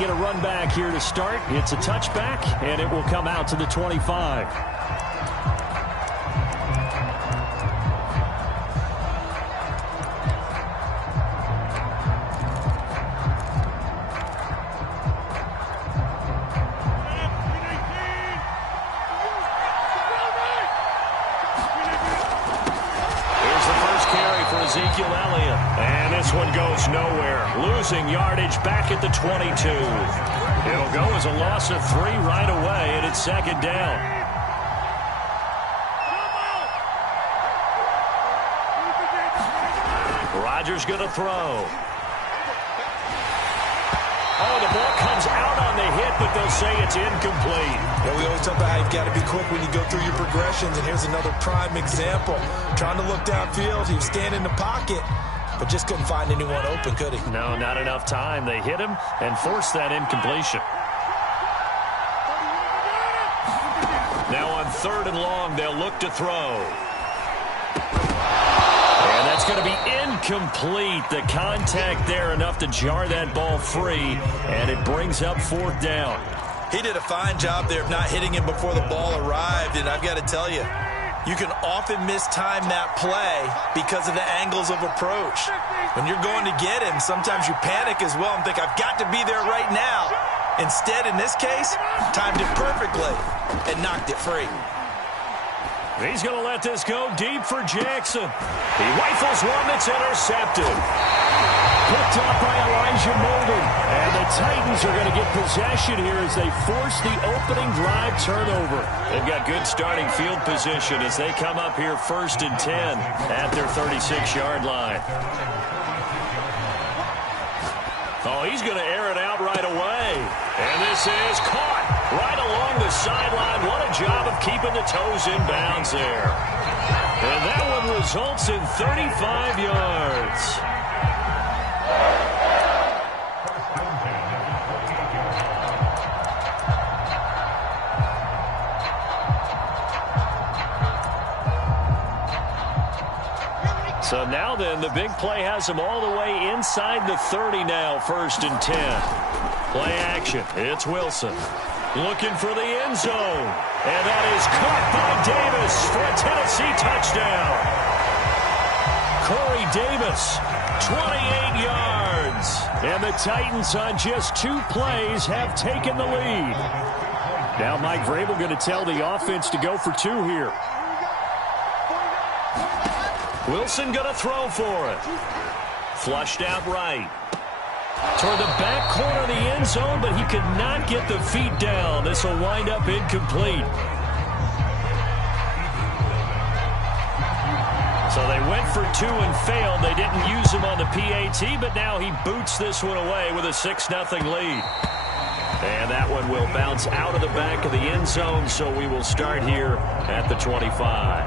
get a run back here to start. It's a touchback, and it will come out to the 25. And this one goes nowhere. Losing yardage back at the 22. It'll go as a loss of 3 right away, and it's second down. Rodgers going to throw. Oh, the ball comes out on the hit, but they'll say it's incomplete. Yeah, we always talk about how you've got to be quick when you go through your progressions, and here's another prime example. Trying to look downfield, he was standing in the pocket, but just couldn't find anyone open, could he? No, not enough time. They hit him and forced that incompletion. Now on 3rd and long, they'll look to throw. And that's going to be incomplete. The contact there enough to jar that ball free, and it brings up 4th down. He did a fine job there of not hitting him before the ball arrived, and I've got to tell you, you can often mistime that play because of the angles of approach. When you're going to get him, sometimes you panic as well and think, I've got to be there right now. Instead, in this case, timed it perfectly and knocked it free. He's going to let this go deep for Jackson. He rifles one that's intercepted. Picked up by Elijah Molden. And the Titans are going to get possession here as they force the opening drive turnover. They've got good starting field position as they come up here 1st and 10 at their 36-yard line. Oh, he's going to air it out right away. And this is caught right along the sideline. What a job of keeping the toes in bounds there. And that one results in 35 yards. So now then, the big play has him all the way inside the 30 now, 1st and 10. Play action. It's Wilson. Looking for the end zone. And that is caught by Davis for a Tennessee touchdown. Corey Davis, 28 yards. And the Titans on just 2 plays have taken the lead. Now Mike Vrabel going to tell the offense to go for 2 here. Wilson going to throw for it. Flushed out right. Toward the back corner of the end zone, but he could not get the feet down. This will wind up incomplete. So they went for 2 and failed. They didn't use him on the PAT, but now he boots this one away with a 6-0 lead. And that one will bounce out of the back of the end zone, so we will start here at the 25.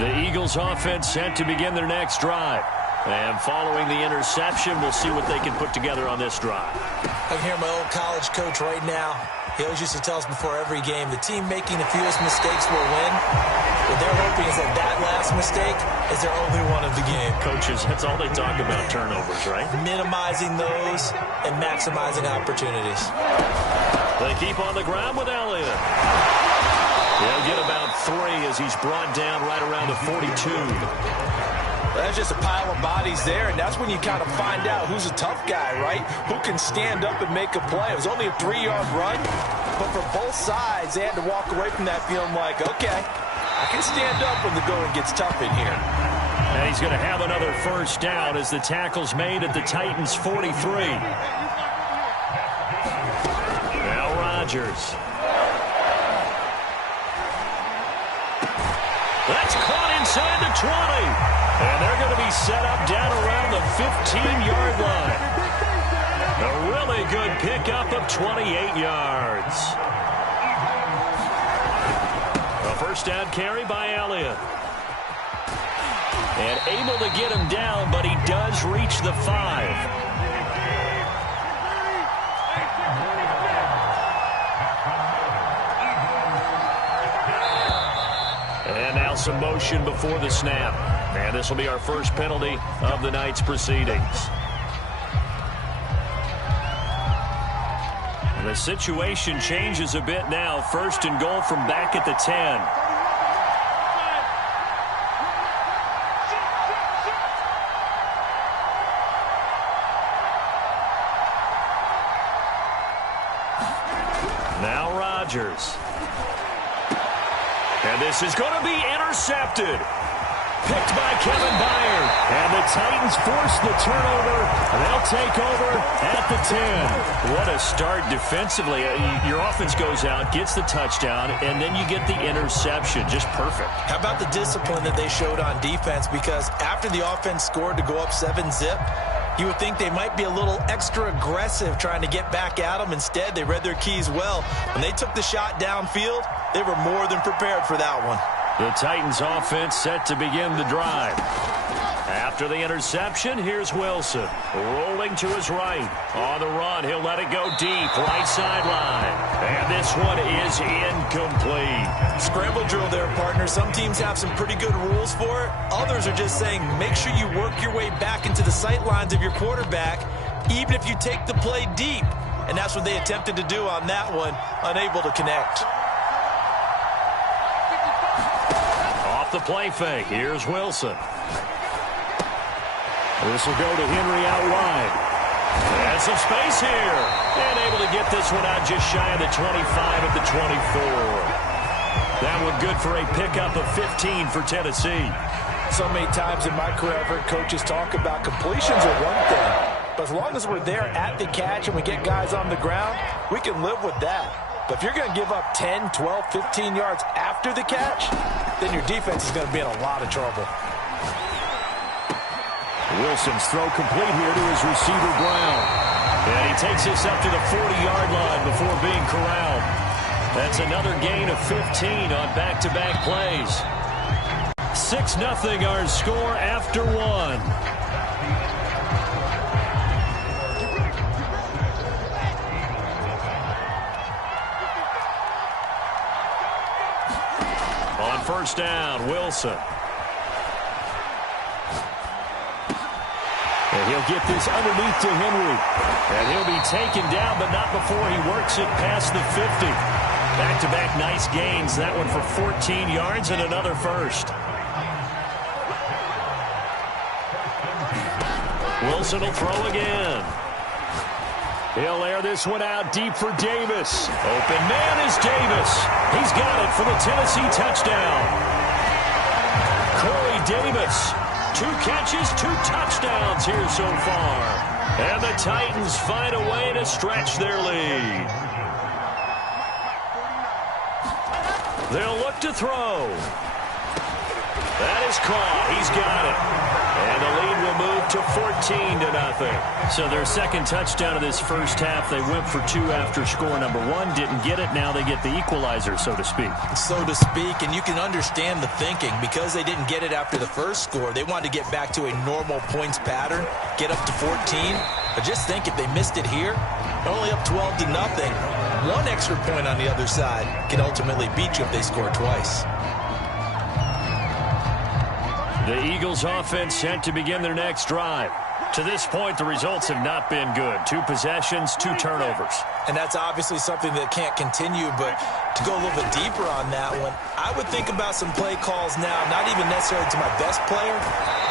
The Eagles offense set to begin their next drive. And following the interception, we'll see what they can put together on this drive. I can hear my old college coach right now. He always used to tell us before every game, the team making the fewest mistakes will win. What they're hoping is that last mistake is their only one of the game. Coaches, that's all they talk about, turnovers, right? Minimizing those and maximizing opportunities. They keep on the ground with Elliott. He'll get about 3 as he's brought down right around the 42. That's just a pile of bodies there, and that's when you kind of find out who's a tough guy, right? Who can stand up and make a play. It was only a 3-yard run, but for both sides, they had to walk away from that feeling like, okay, I can stand up when the going gets tough in here. And he's going to have another 1st down as the tackle's made at the Titans' 43. Now Rodgers. That's caught inside the 20. And they're going to be set up down around the 15-yard line. A really good pickup of 28 yards. A 1st down carry by Elliott. And able to get him down, but he does reach the 5. And now some motion before the snap. And this will be our first penalty of the night's proceedings. The situation changes a bit now. First and goal from back at the 10. Now Rodgers. And this is going to be intercepted. Picked by Kevin Byard. And the Titans force the turnover. They'll take over at the 10. What a start defensively. Your offense goes out, gets the touchdown, and then you get the interception. Just perfect. How about the discipline that they showed on defense? Because after the offense scored to go up 7-zip, you would think they might be a little extra aggressive trying to get back at them. Instead, they read their keys well. When they took the shot downfield, they were more than prepared for that one. The Titans offense set to begin the drive. After the interception, here's Wilson. Rolling to his right. On the run, he'll let it go deep. Right sideline. And this one is incomplete. Scramble drill there, partner. Some teams have some pretty good rules for it. Others are just saying, make sure you work your way back into the sight lines of your quarterback, even if you take the play deep. And that's what they attempted to do on that one, unable to connect. Off the play fake, here's Wilson. This will go to Henry out wide. And some space here. And able to get this one out just shy of the 25 at the 24. That one good for a pickup of 15 for Tennessee. So many times in my career, I've heard coaches talk about completions are one thing. But as long as we're there at the catch and we get guys on the ground, we can live with that. But if you're going to give up 10, 12, 15 yards after the catch, then your defense is going to be in a lot of trouble. Wilson's throw complete here to his receiver, Brown. And he takes this up to the 40-yard line before being corralled. That's another gain of 15 on back-to-back plays. 6-0 our score after one. On first down, Wilson. And he'll get this underneath to Henry. And he'll be taken down, but not before he works it past the 50. Back-to-back nice gains. That one for 14 yards and another first. Wilson will throw again. He'll air this one out deep for Davis. Open man is Davis. He's got it for the Tennessee touchdown. Corey Davis. 2 catches, 2 touchdowns here so far. And the Titans find a way to stretch their lead. They'll look to throw. That is caught. He's got it. And the lead will move to 14-0. So their second touchdown of this first half, they went for 2 after score number 1. Didn't get it. Now they get the equalizer, so to speak. So to speak, and you can understand the thinking. Because they didn't get it after the first score, they wanted to get back to a normal points pattern, get up to 14. But just think, if they missed it here, only up 12-0, 1 extra point on the other side can ultimately beat you if they score twice. The Eagles offense set to begin their next drive. To this point, the results have not been good. 2 possessions, 2 turnovers. And that's obviously something that can't continue, but to go a little bit deeper on that one, I would think about some play calls now, not even necessarily to my best player,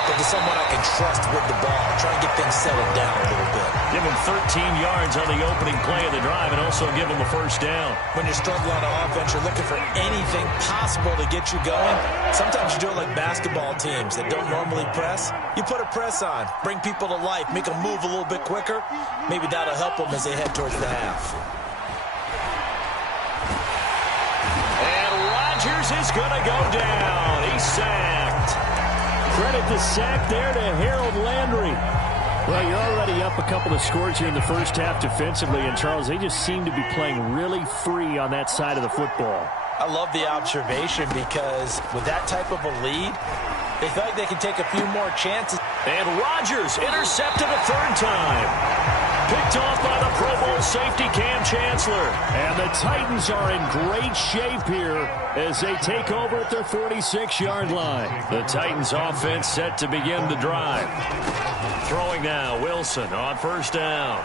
but to someone I can trust with the ball, try and get things settled down a little bit. Give him 13 yards on the opening play of the drive and also give him a first down. When you're struggling on offense, you're looking for anything possible to get you going. Sometimes you do it like basketball teams that don't normally press. You put a press on, bring people to life, make them move a little bit quicker. Maybe that'll help them as they head towards the half. And Rodgers is going to go down. He's sacked. Credit the sack there to Harold Landry. Well, you're already up a couple of scores here in the first half defensively, and Charles, they just seem to be playing really free on that side of the football. I love the observation because with that type of a lead, they feel like they can take a few more chances. And Rodgers intercepted a 3rd time. Picked off by the Pro Bowl safety Cam Chancellor. And the Titans are in great shape here as they take over at their 46-yard line. The Titans offense set to begin the drive. Throwing now, Wilson on first down.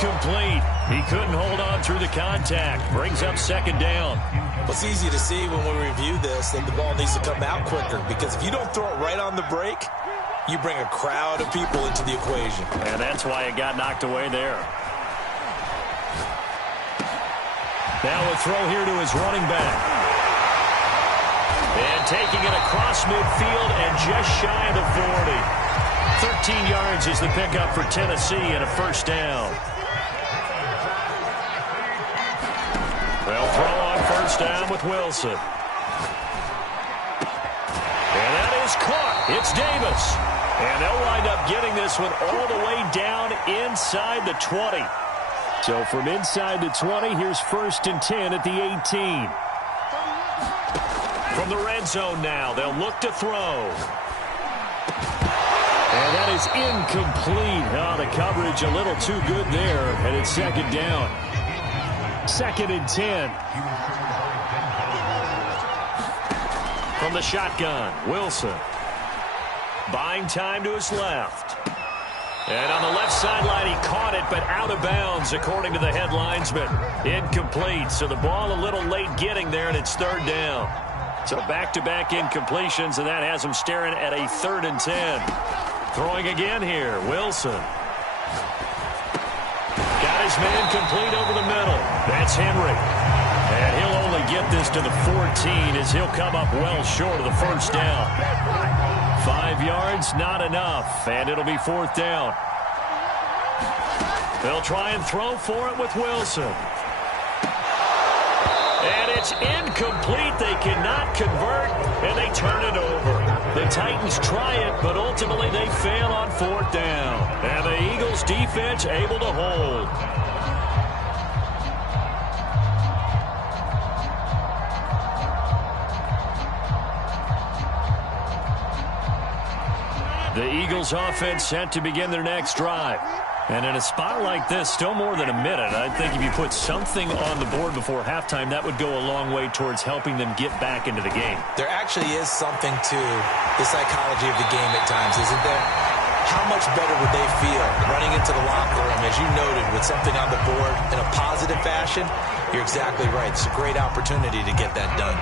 incomplete. He couldn't hold on through the contact. Brings up second down. Well, it's easy to see when we review this that the ball needs to come out quicker, because if you don't throw it right on the break, you bring a crowd of people into the equation. And that's why it got knocked away there. Now a throw here to his running back. And taking it across midfield and just shy of the 40. 13 yards is the pickup for Tennessee and a first down. They'll throw on first down with Wilson. And that is caught. It's Davis. And they'll wind up getting this one all the way down inside the 20. So from inside the 20, here's first and 10 at the 18. From the red zone now, they'll look to throw. And that is incomplete. Oh, the coverage a little too good there, and it's second down. Second and 10. From the shotgun, Wilson. Buying time to his left. And on the left sideline, he caught it, but out of bounds, according to the head linesman. Incomplete, so the ball a little late getting there, and it's third down. So back-to-back incompletions, and that has him staring at a 3rd and 10. Throwing again here, Wilson. Got his man complete over the middle. That's Henry. And he'll only get this to the 14 as he'll come up well short of the first down. 5 yards, not enough, and it'll be fourth down. They'll try and throw for it with Wilson. And it's incomplete. They cannot convert, and they turn it over. The Titans try it, but ultimately they fail on fourth down. And the Eagles defense able to hold. The Eagles offense set to begin their next drive. And in a spot like this, still more than a minute, I think if you put something on the board before halftime, that would go a long way towards helping them get back into the game. There actually is something to the psychology of the game at times, isn't there? How much better would they feel running into the locker room, as you noted, with something on the board in a positive fashion? You're exactly right. It's a great opportunity to get that done.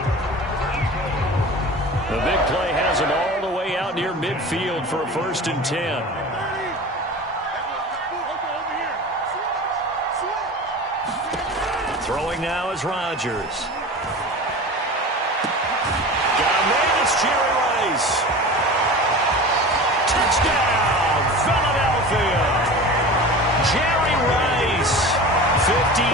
The big play has him all the way out near midfield for a 1st and 10. Throwing now is Rodgers. Got a man, it's Jerry Rice. Touchdown, Philadelphia. Jerry Rice, 53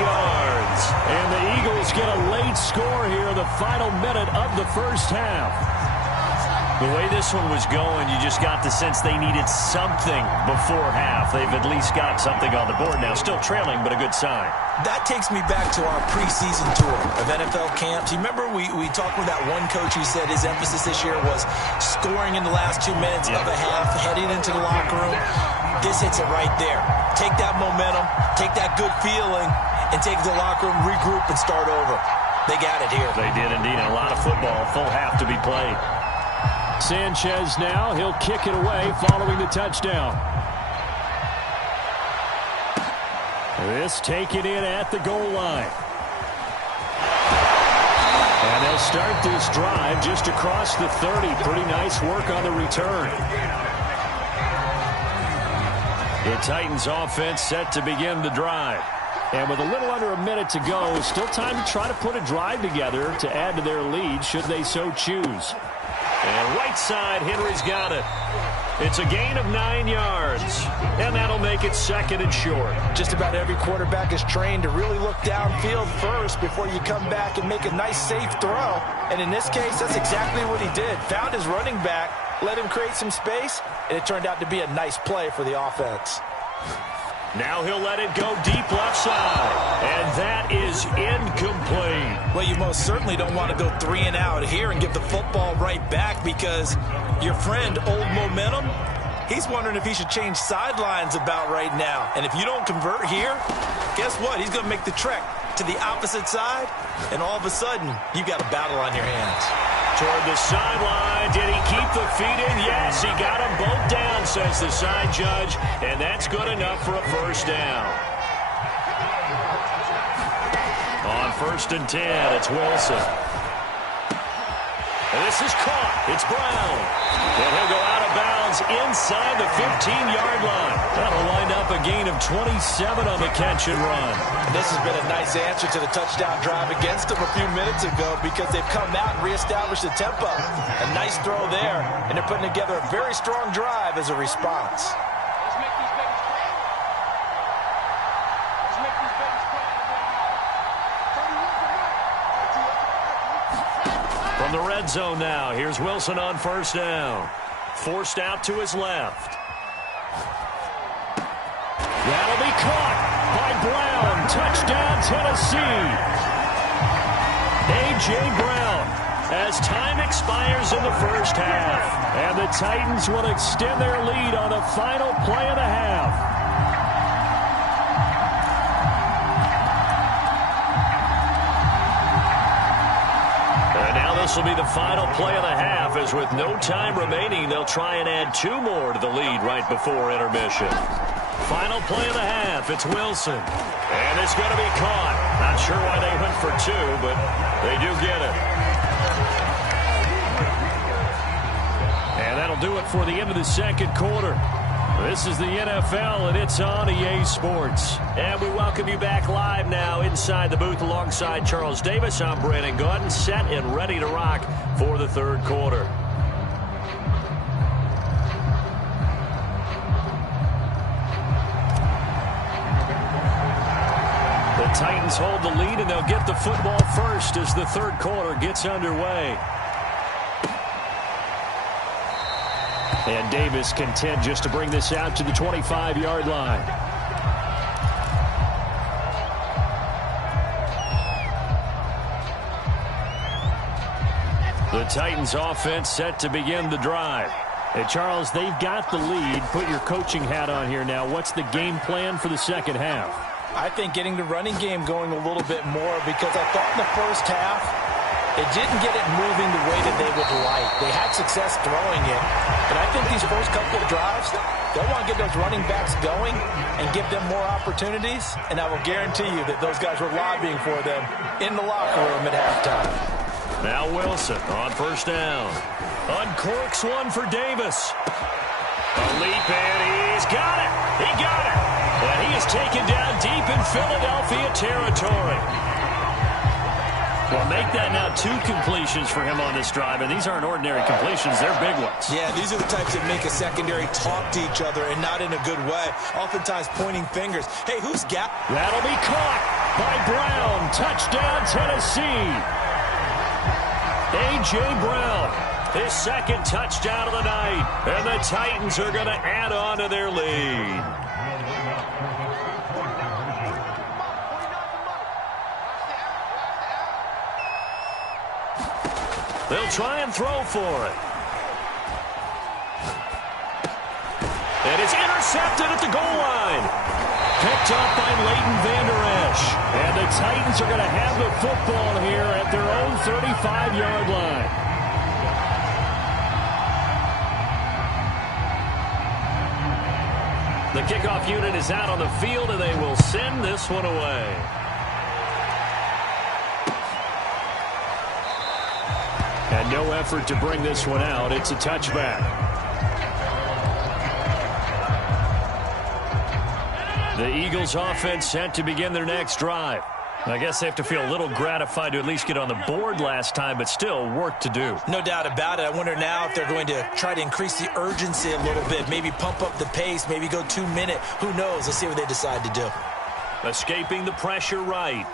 yards. And the Eagles get a late score here in the final minute of the first half. The way this one was going, you just got the sense they needed something before half. They've at least got something on the board now. Still trailing, but a good sign. That takes me back to our preseason tour of NFL camps. You remember we talked with that one coach who said his emphasis this year was scoring in the last 2 minutes of a half, heading into the locker room. This hits it right there. Take that momentum, take that good feeling, and take it to the locker room, regroup, and start over. They got it here. They did indeed. And a lot of football, full half to be played. Sanchez now, he'll kick it away following the touchdown. This taken in at the goal line. And they'll start this drive just across the 30. Pretty nice work on the return. The Titans offense set to begin the drive. And with a little under a minute to go, still time to try to put a drive together to add to their lead should they so choose. And right side, Henry's got it. It's a gain of 9 yards, and that'll make it 2nd and short. Just about every quarterback is trained to really look downfield first before you come back and make a nice, safe throw. And in this case, that's exactly what he did. Found his running back, let him create some space, and it turned out to be a nice play for the offense. Now he'll let it go deep left side, and that is incomplete. Well, you most certainly don't want to go 3 and out here and give the football right back, because your friend, Old Momentum, he's wondering if he should change sidelines about right now. And if you don't convert here, guess what? He's going to make the trek to the opposite side, and all of a sudden, you've got a battle on your hands. toward the sideline. Did he keep the feet in? Yes, he got them both down, says the side judge, and that's good enough for a first down. On 1st and 10, it's Wilson. And this is caught. It's Brown. And he'll go out of bounds inside the 15-yard line. That'll wind up a gain of 27 on the catch and run. And this has been a nice answer to the touchdown drive against them a few minutes ago because they've come out and reestablished the tempo. A nice throw there, and they're putting together a very strong drive as a response. From the red zone now, here's Wilson on 1st down. Forced out to his left. That'll be caught by Brown. Touchdown, Tennessee. A.J. Brown, as time expires in the first half. And the Titans will extend their lead on the final play of the half. This will be the final play of the half, as with no time remaining, they'll try and add 2 more to the lead right before intermission. Final play of the half, it's Wilson. And it's going to be caught. Not sure why they went for 2, but they do get it. And that'll do it for the end of the second quarter. This is the NFL, and it's on EA Sports. And we welcome you back live now inside the booth alongside Charles Davis. I'm Brandon Gaudin, set and ready to rock for the third quarter. The Titans hold the lead, and they'll get the football first as the third quarter gets underway. And Davis content just to bring this out to the 25-yard line. The Titans offense set to begin the drive. Hey, Charles, they've got the lead. Put your coaching hat on here now. What's the game plan for the second half? I think getting the running game going a little bit more because I thought in the first half it didn't get it moving the way that they would like. They had success throwing it. But I think these first couple of drives, they'll want to get those running backs going and give them more opportunities. And I will guarantee you that those guys were lobbying for them in the locker room at halftime. Now Wilson on 1st down. Uncorks one for Davis. A leap, and he's got it. He got it. And he is taken down deep in Philadelphia territory. Well, make that now 2 completions for him on this drive, and these aren't ordinary completions. They're big ones. Yeah, these are the types that make a secondary talk to each other and not in a good way, oftentimes pointing fingers. Hey, who's got? That'll be caught by Brown. Touchdown, Tennessee. A.J. Brown, his second touchdown of the night, and the Titans are going to add on to their lead. They'll try and throw for it. And it's intercepted at the goal line. Picked up by Leighton Vander Esch. And the Titans are going to have the football here at their own 35-yard line. The kickoff unit is out on the field, and they will send this one away. And no effort to bring this one out. It's a touchback. The Eagles offense set to begin their next drive. I guess they have to feel a little gratified to at least get on the board last time, but still work to do. No doubt about it. I wonder now if they're going to try to increase the urgency a little bit, maybe pump up the pace, maybe go 2-minute. Who knows? Let's see what they decide to do. Escaping the pressure right.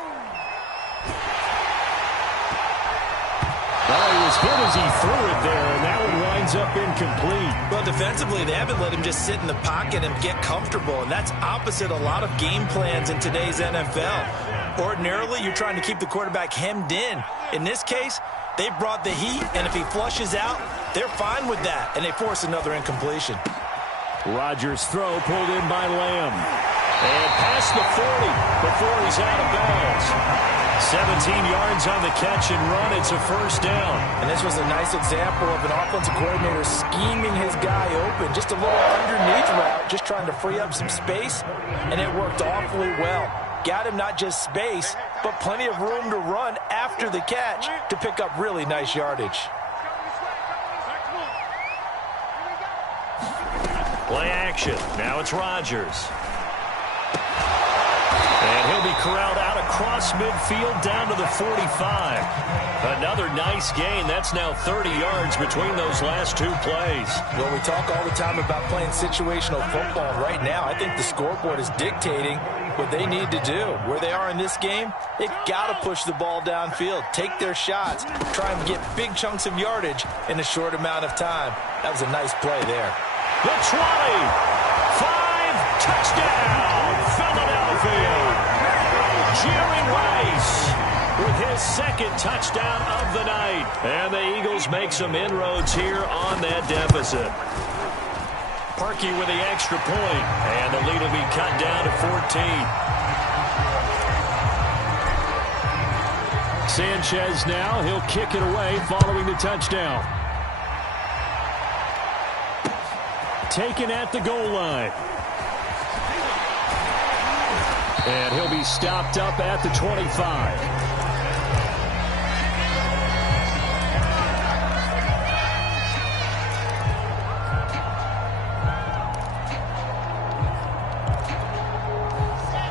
Well, he was hit as he threw it there, and that one winds up incomplete. Well, defensively, they haven't let him just sit in the pocket and get comfortable, and that's opposite a lot of game plans in today's NFL. Ordinarily, you're trying to keep the quarterback hemmed in. In this case, they brought the heat, and if he flushes out, they're fine with that, and they force another incompletion. Rodgers' throw pulled in by Lamb. And past the 40 before he's out of bounds. 17 yards on the catch and run. It's a first down. And this was a nice example of an offensive coordinator scheming his guy open. Just a little underneath route, just trying to free up some space, and it worked awfully well. Got him not just space, but plenty of room to run after the catch to pick up really nice yardage. Play action. Now it's Rodgers. And he'll be corralled out across midfield down to the 45. Another nice gain. That's now 30 yards between those last two plays. Well, we talk all the time about playing situational football. Right now, I think the scoreboard is dictating what they need to do. Where they are in this game, they've got to push the ball downfield, take their shots, try and get big chunks of yardage in a short amount of time. That was a nice play there. The 20, 5, touchdown, Philadelphia. Jerry Rice with his second touchdown of the night. And the Eagles make some inroads here on that deficit. Parkey with the extra point, and the lead will be cut down to 14. Sanchez now, he'll kick it away following the touchdown. Taken at the goal line. And he'll be stopped up at the 25.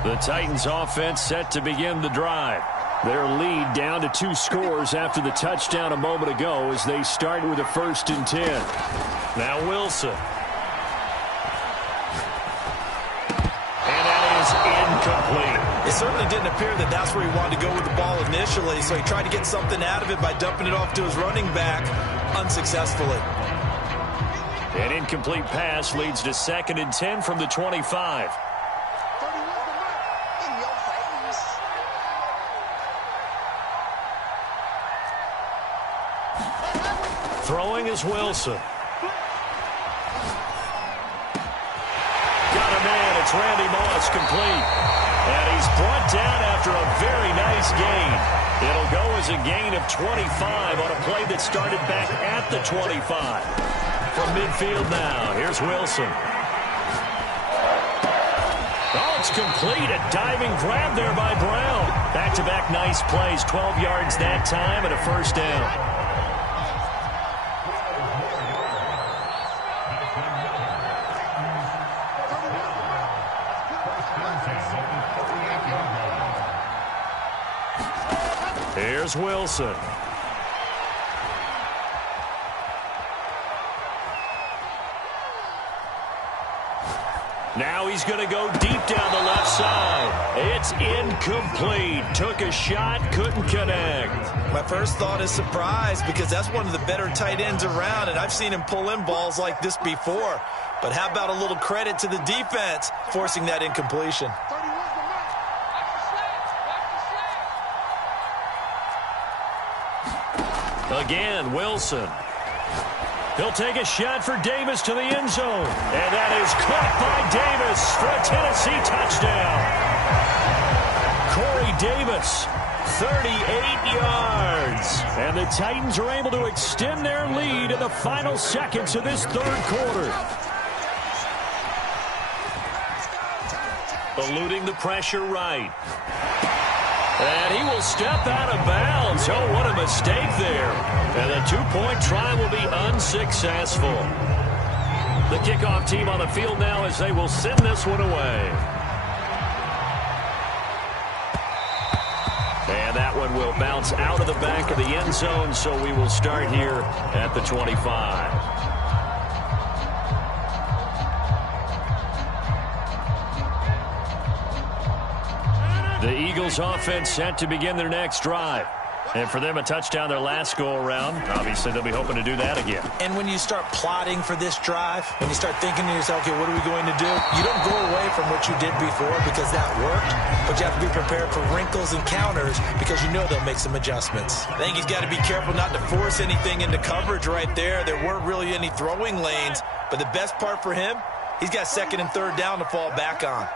The Titans offense set to begin the drive. Their lead down to 2 scores after the touchdown a moment ago as they start with a 1st and 10. Now Wilson. Incomplete. It certainly didn't appear that that's where he wanted to go with the ball initially, so he tried to get something out of it by dumping it off to his running back unsuccessfully. An incomplete pass leads to 2nd and 10 from the 25. Throwing is Wilson. Got a man. It's Randy Moss, complete. And he's brought down after a very nice gain. It'll go as a gain of 25 on a play that started back at the 25. From midfield now, here's Wilson. Oh, it's complete. A diving grab there by Brown. Back-to-back nice plays. 12 yards that time and a first down. Here's Wilson. Now he's going to go deep down the left side. It's incomplete. Took a shot, couldn't connect. My first thought is surprise because that's one of the better tight ends around, and I've seen him pull in balls like this before. But how about a little credit to the defense forcing that incompletion? Again, Wilson. He'll take a shot for Davis to the end zone. And that is caught by Davis for a Tennessee touchdown. Corey Davis, 38 yards. And the Titans are able to extend their lead in the final seconds of this 3rd quarter. Eluding the pressure right. And he will step out of bounds. Oh, what a mistake there. And the 2-point try will be unsuccessful. The kickoff team on the field now as they will send this one away. And that one will bounce out of the back of the end zone, so we will start here at the 25. The Eagles offense set to begin their next drive. And for them, a touchdown their last go-around. Obviously, they'll be hoping to do that again. And when you start plotting for this drive, when you start thinking to yourself, okay, what are we going to do? You don't go away from what you did before because that worked, but you have to be prepared for wrinkles and counters because you know they'll make some adjustments. I think he's got to be careful not to force anything into coverage right there. There weren't really any throwing lanes, but the best part for him, he's got 2nd and 3rd down to fall back on.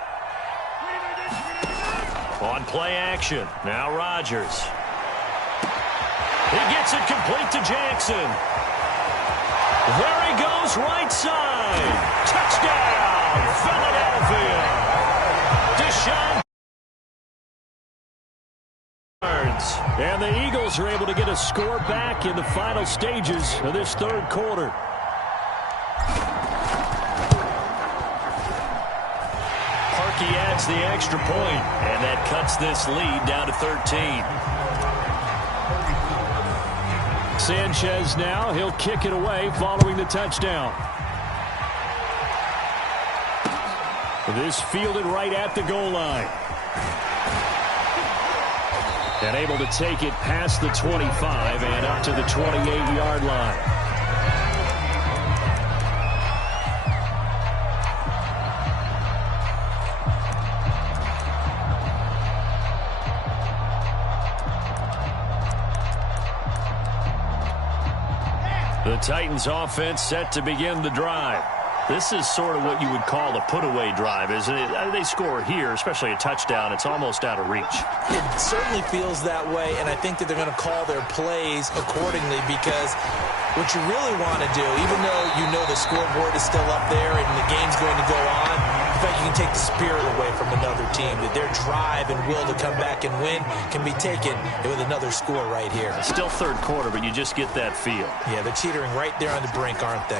On play action, now Rodgers. He gets it complete to Jackson. There he goes, right side. Touchdown, Philadelphia. Deshaun. And the Eagles are able to get a score back in the final stages of this third quarter. Parkey adds the extra point, and that cuts this lead down to 13. Sanchez now, he'll kick it away following the touchdown. This fielded right at the goal line. And able to take it past the 25 and up to the 28-yard line. The Titans offense set to begin the drive. This is sort of what you would call a put-away drive, isn't it? They score here, especially a touchdown. It's almost out of reach. It certainly feels that way, and I think that they're going to call their plays accordingly because what you really want to do, even though you know the scoreboard is still up there and the game's going to go on, in fact, you can take the spirit away from another team, that their drive and will to come back and win can be taken with another score right here. It's still third quarter, but you just get that feel. Yeah, they're teetering right there on the brink, aren't they?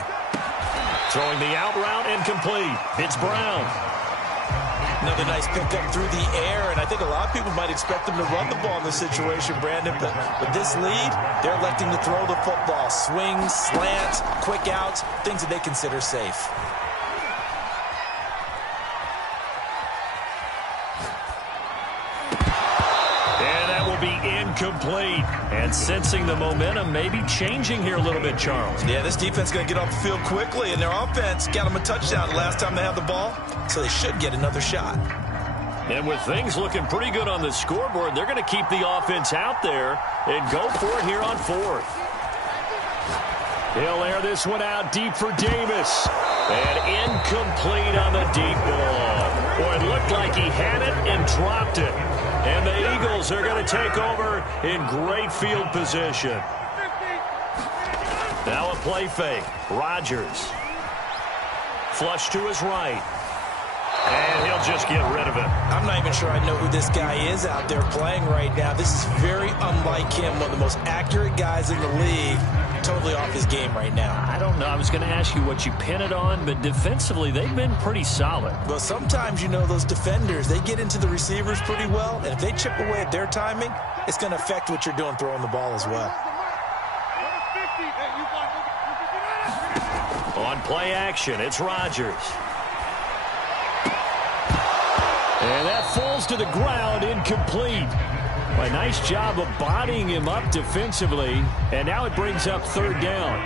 Throwing the out route incomplete. It's Brown. Another nice pickup through the air, and I think a lot of people might expect them to run the ball in this situation, Brandon, but with this lead, they're electing to throw the football. Swings, slants, quick outs, things that they consider safe. Incomplete. And sensing the momentum maybe changing here a little bit, Charles. Yeah, this defense is going to get off the field quickly, and their offense got them a touchdown last time they had the ball, so they should get another shot. And with things looking pretty good on the scoreboard, they're going to keep the offense out there and go for it here on fourth. He'll air this one out deep for Davis. And incomplete on the deep ball. Boy, it looked like he had it and dropped it. And the Eagles are going to take over in great field position. Now a play fake. Rodgers. Flush to his right. And he'll just get rid of it. I'm not even sure I know who this guy is out there playing right now. This is very unlike him, one of the most accurate guys in the league. Totally off his game right now. I don't know. I was going to ask you what you pin it on, but defensively, they've been pretty solid. Well, sometimes, you know, those defenders, they get into the receivers pretty well, and if they chip away at their timing, it's going to affect what you're doing throwing the ball as well. On play action, it's Rodgers. And that falls to the ground, incomplete. A nice job of bodying him up defensively, and now it brings up third down.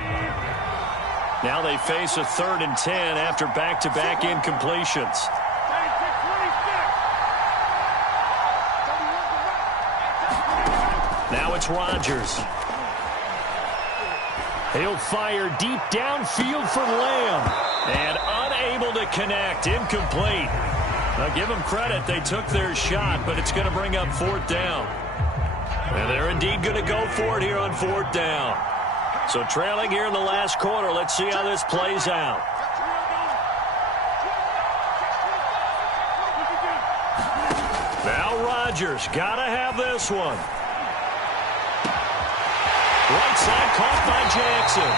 Now they face a 3rd and 10 after back-to-back incompletions. Now it's Rodgers. He'll fire deep downfield for Lamb, and unable to connect, incomplete. Now give them credit, they took their shot, but it's going to bring up 4th down. And they're indeed going to go for it here on 4th down. So trailing here in the last quarter, let's see how this plays out. Now Rodgers, got to have this one. Right side caught by Jackson.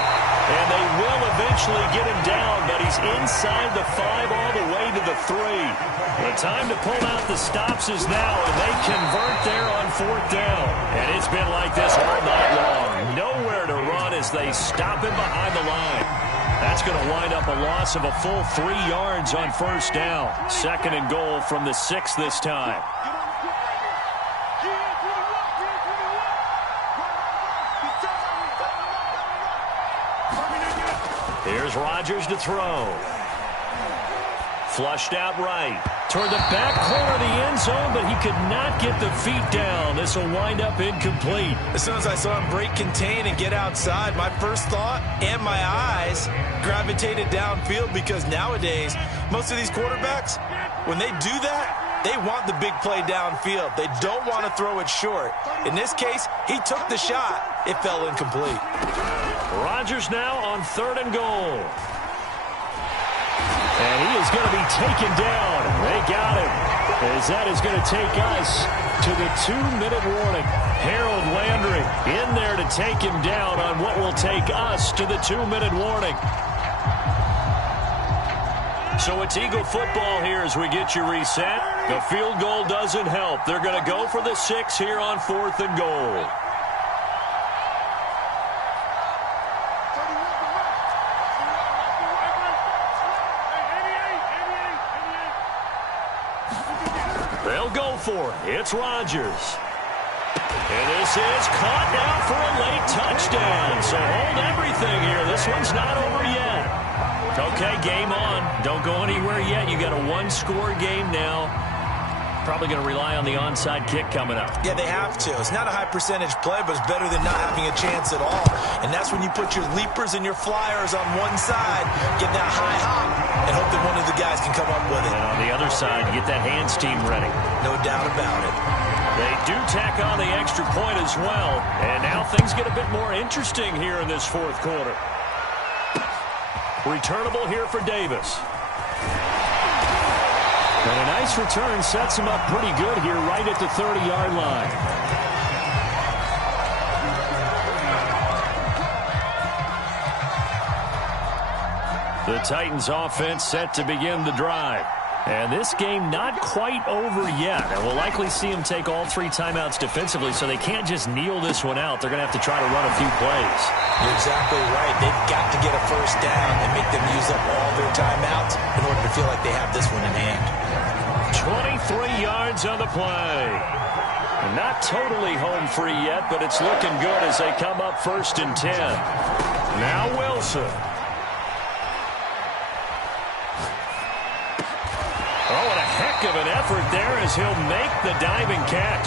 And they will eventually get him down, but he's inside the 5 all the way to the 3. The time to pull out the stops is now, and they convert there on 4th down. And it's been like this all night long. Nowhere to run as they stop him behind the line. That's going to wind up a loss of a full 3 yards on 1st down. 2nd and goal from the 6 this time. Here's Rodgers to throw. Flushed out right. Toward the back corner of the end zone, but he could not get the feet down. This will wind up incomplete. As soon as I saw him break contain and get outside, my first thought and my eyes gravitated downfield because nowadays, most of these quarterbacks, when they do that, They want the big play downfield. They don't want to throw it short. In this case, he took the shot. It fell incomplete. Rodgers now on 3rd and goal. And he is going to be taken down. They got him. As that is going to take us to the 2-minute warning. Harold Landry in there to take him down on what will take us to the 2-minute warning. So it's Eagle football here as we get you reset. The field goal doesn't help. They're going to go for the 6 here on 4th and goal. They'll go for it. It's Rodgers. And this is caught now for a late touchdown. So hold everything here. This one's not over yet. Okay, game on. Don't go anywhere yet. You got a 1-score game now. Probably going to rely on the onside kick coming up. Yeah, they have to. It's not a high percentage play, but it's better than not having a chance at all. And that's when you put your leapers and your flyers on one side, get that high hop, and hope that one of the guys can come up with it. And on the other side, get that hands team ready. No doubt about it. They do tack on the extra point as well. And now things get a bit more interesting here in this 4th quarter. Returnable here for Davis. And a nice return sets him up pretty good here right at the 30-yard line. The Titans offense set to begin the drive. And this game not quite over yet. And we'll likely see them take all 3 timeouts defensively, so they can't just kneel this one out. They're going to have to try to run a few plays. You're exactly right. They've got to get a first down and make them use up all their timeouts in order to feel like they have this one in hand. 23 yards on the play. Not totally home free yet, but it's looking good as they come up 1st and 10. Now Wilson. Oh, and a heck of an effort there as he'll make the diving catch.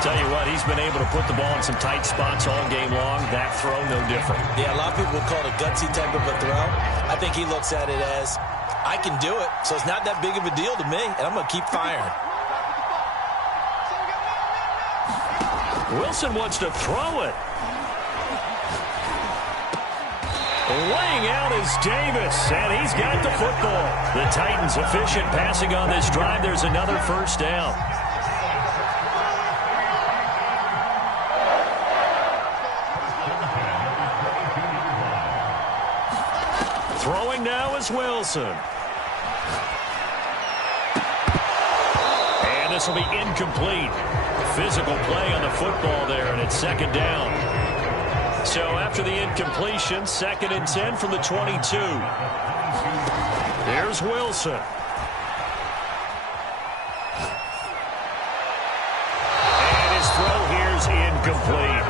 Tell you what, he's been able to put the ball in some tight spots all game long. That throw, no different. Yeah, a lot of people would call it a gutsy type of a throw. I think he looks at it as, I can do it, so it's not that big of a deal to me, and I'm going to keep firing. Wilson wants to throw it. Laying out is Davis, and he's got the football. The Titans efficient passing on this drive. There's another first down. Throwing now is Wilson. And this will be incomplete. Physical play on the football there, and it's 2nd down. So after the incompletion, 2nd and 10 from the 22. Here's Wilson. And his throw here's incomplete.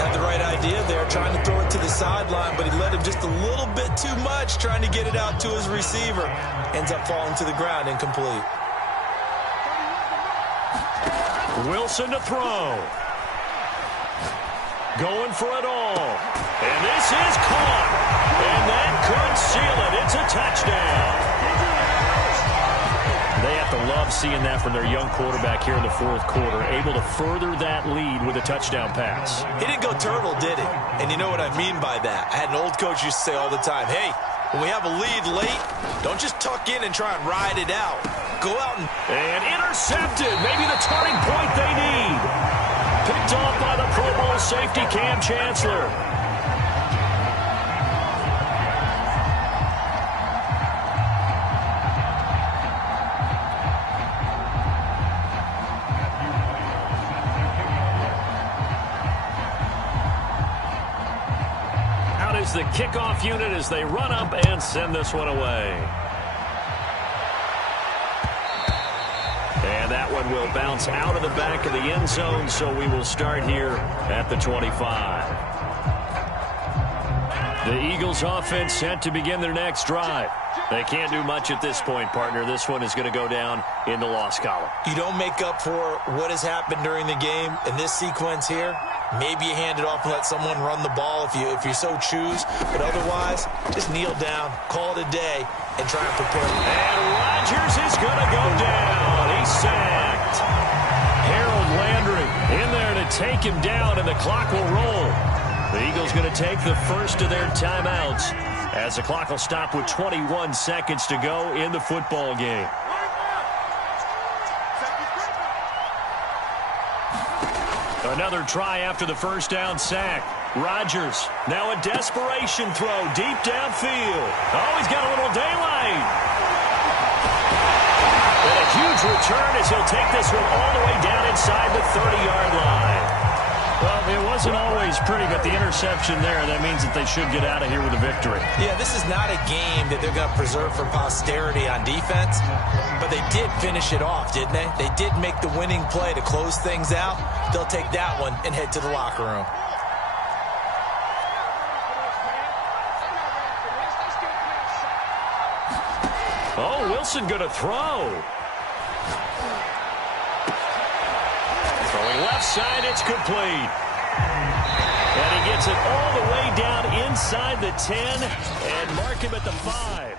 Had the right idea there, trying to throw it to the sideline, but he let him just a little bit too much, trying to get it out to his receiver. Ends up falling to the ground, incomplete. Wilson to throw. Going for it all. And this is caught. And that could seal it. It's a touchdown. They have to love seeing that from their young quarterback here in the 4th quarter, able to further that lead with a touchdown pass. He didn't go turtle, did he? And you know what I mean by that. I had an old coach used to say all the time, hey, when we have a lead late, don't just tuck in and try and ride it out. Go out and intercepted. Maybe the turning point they need. Picked off by the Pro Bowl safety Cam Chancellor. Out is the kickoff unit as they run up and send this one away. And that one will bounce out of the back of the end zone, so we will start here at the 25. The Eagles offense set to begin their next drive. They can't do much at this point, partner. This one is going to go down in the loss column. You don't make up for what has happened during the game in this sequence here. Maybe you hand it off and let someone run the ball if you so choose. But otherwise, just kneel down, call it a day, and try and prepare. And Rodgers is going to go down. He take him down, and the clock will roll. The Eagles going to take the first of their timeouts as the clock will stop with 21 seconds to go in the football game. Another try after the first down sack. Rodgers, now a desperation throw deep downfield. Oh, he's got a little daylight. And a huge return as he'll take this one all the way down inside the 30-yard line. Well, it wasn't always pretty, but the interception there, that means that they should get out of here with a victory. Yeah, this is not a game that they're going to preserve for posterity on defense, but they did finish it off, didn't they? They did make the winning play to close things out. They'll take that one and head to the locker room. Oh, Wilson going to throw. Throwing left side, it's complete. And he gets it all the way down inside the 10 and mark him at the 5.